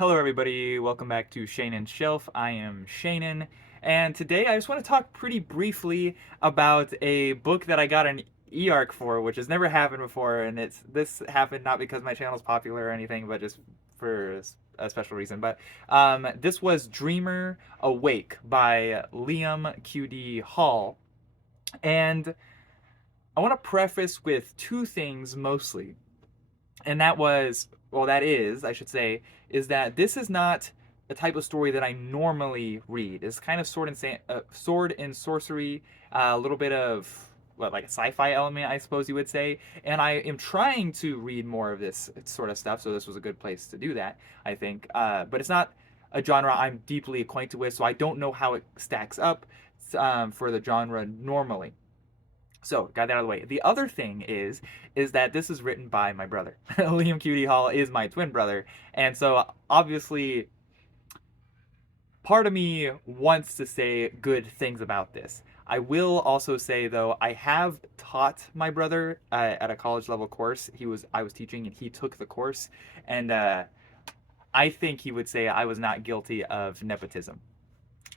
Hello, everybody. Welcome back to Shaynan's Shelf. I am Shaynan, and today I just want to talk pretty briefly about a book that I got an eARC for, which has never happened before, and this happened not because my channel is popular or anything, but just for a special reason. But this was Dreamer Awake by Liam QD Hall, and I want to preface with two things mostly, and that is, I should say, is that this is not the type of story that I normally read. It's kind of sword and sorcery, a little bit of like a sci-fi element, I suppose you would say. And I am trying to read more of this sort of stuff, so this was a good place to do that, I think. But it's not a genre I'm deeply acquainted with, so I don't know how it stacks up for the genre normally. So, got that out of the way. The other thing is that this is written by my brother. Liam Cutie Hall is my twin brother, and so obviously, part of me wants to say good things about this. I will also say though, I have taught my brother at a college level course. I was teaching, and he took the course, and I think he would say I was not guilty of nepotism,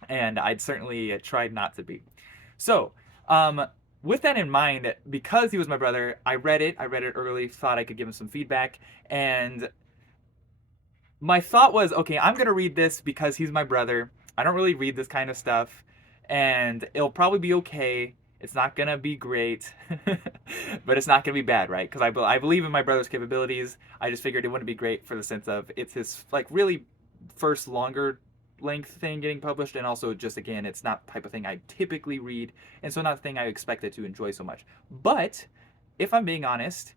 and I'd certainly tried not to be. So, with that in mind, because he was my brother, I read it. I read it early, thought I could give him some feedback, and my thought was, okay, I'm gonna read this because he's my brother. I don't really read this kind of stuff, and it'll probably be okay. It's not gonna be great, but it's not gonna be bad, right? Because I believe in my brother's capabilities. I just figured it wouldn't be great for the sense of it's his like really first longer length thing getting published, and also just again, it's not the type of thing I typically read, and so not the thing I expected to enjoy so much. But if I'm being honest,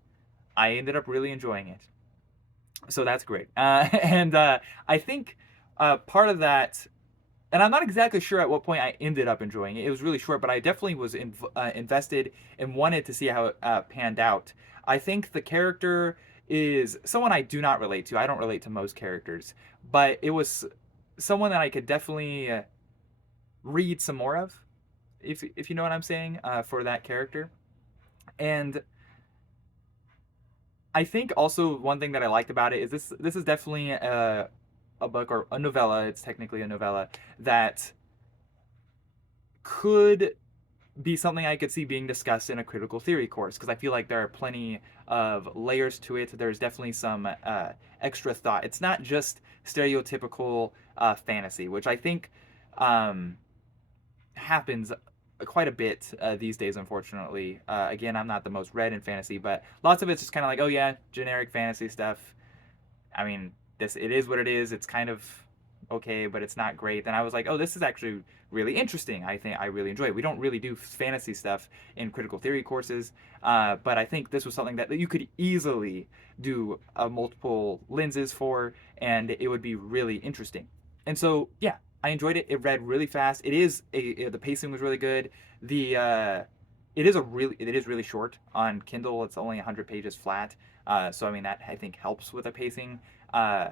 I ended up really enjoying it, so that's great. And I think part of that, and I'm not exactly sure at what point I ended up enjoying it. It was really short, but I definitely was invested and wanted to see how it panned out. I think the character is someone I do not relate to. I don't relate to most characters, but it was someone that I could definitely read some more of, if you know what I'm saying, for that character. And I think also one thing that I liked about it is this is definitely a book or a novella. It's technically a novella that could be something I could see being discussed in a critical theory course, because I feel like there are plenty of layers to it. There's definitely some extra thought. It's not just stereotypical fantasy, which I think happens quite a bit these days, unfortunately. Again, I'm not the most read in fantasy, but lots of it's just kind of like, oh yeah, generic fantasy stuff. I mean, it is what it is. It's kind of okay, but it's not great. Then I was like, oh, this is actually really interesting. I think I really enjoy it. We don't really do fantasy stuff in critical theory courses, but I think this was something that you could easily do multiple lenses for, and it would be really interesting. And so, yeah, I enjoyed it. It read really fast. The pacing was really good. It is really short on Kindle. It's only 100 pages flat. So I mean that I think helps with the pacing. Uh,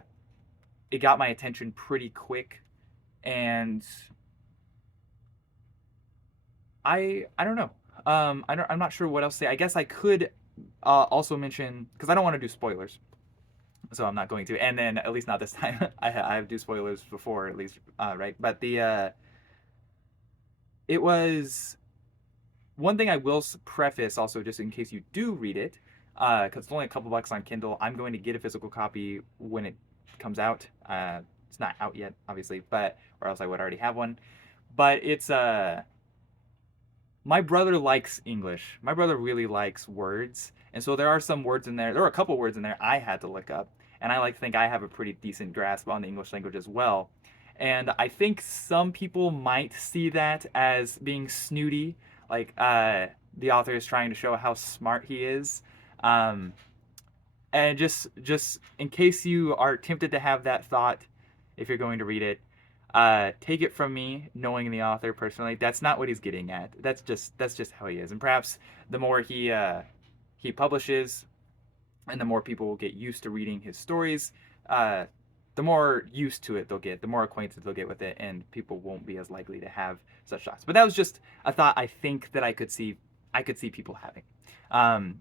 it got my attention pretty quick, and I don't know. I'm not sure what else to say. I guess I could also mention, because I don't want to do spoilers, so I'm not going to. And then at least not this time. I do spoilers before at least, right? But it was one thing I will preface also, just in case you do read it, because it's only a couple bucks on Kindle. I'm going to get a physical copy when it comes out. It's not out yet, obviously, but or else I would already have one. But it's my brother likes English. My brother really likes words, and so there are some words in there. There are a couple words in there I had to look up, and I like to think I have a pretty decent grasp on the English language as well. And I think some people might see that as being snooty, like the author is trying to show how smart he is. Um, and just in case you are tempted to have that thought, if you're going to read it, take it from me, knowing the author personally, that's not what he's getting at. That's just how he is. And perhaps the more he publishes, and the more people will get used to reading his stories, the more used to it they'll get, the more acquainted they'll get with it, and people won't be as likely to have such thoughts. But that was just a thought I think that I could see people having.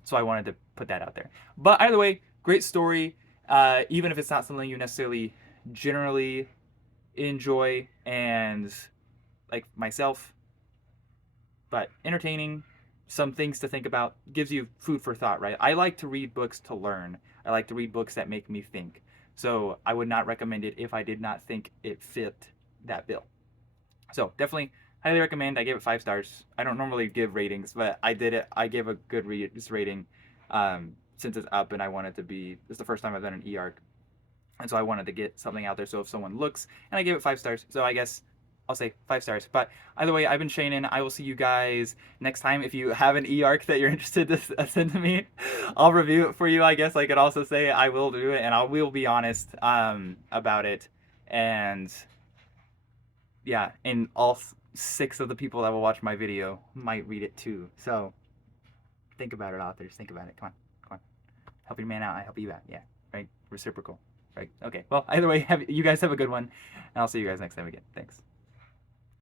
So I wanted to put that out there. But either way, great story. Even if it's not something you necessarily generally enjoy and like myself, but entertaining, some things to think about, gives you food for thought, right? I like to read books to learn. I like to read books that make me think. So I would not recommend it if I did not think it fit that bill. So definitely highly recommend. I gave it 5 stars. I don't normally give ratings, but I did it. I gave a good rating since it's up, and I wanted to be. This is the first time I've done an eARC, and so I wanted to get something out there. So if someone looks, and I gave it 5 stars, so I guess I'll say 5 stars. But either way, I've been Shannon. I will see you guys next time. If you have an eARC that you're interested to send to me, I'll review it for you. I guess I could also say I will do it, and I will be honest about it. And yeah, and all 6 of the people that will watch my video might read it too. So think about it, authors. Think about it. Come on, come on. Help your man out. I help you out. Yeah, right. Reciprocal. Right. Okay. Well, either way, you guys have a good one, and I'll see you guys next time again. Thanks.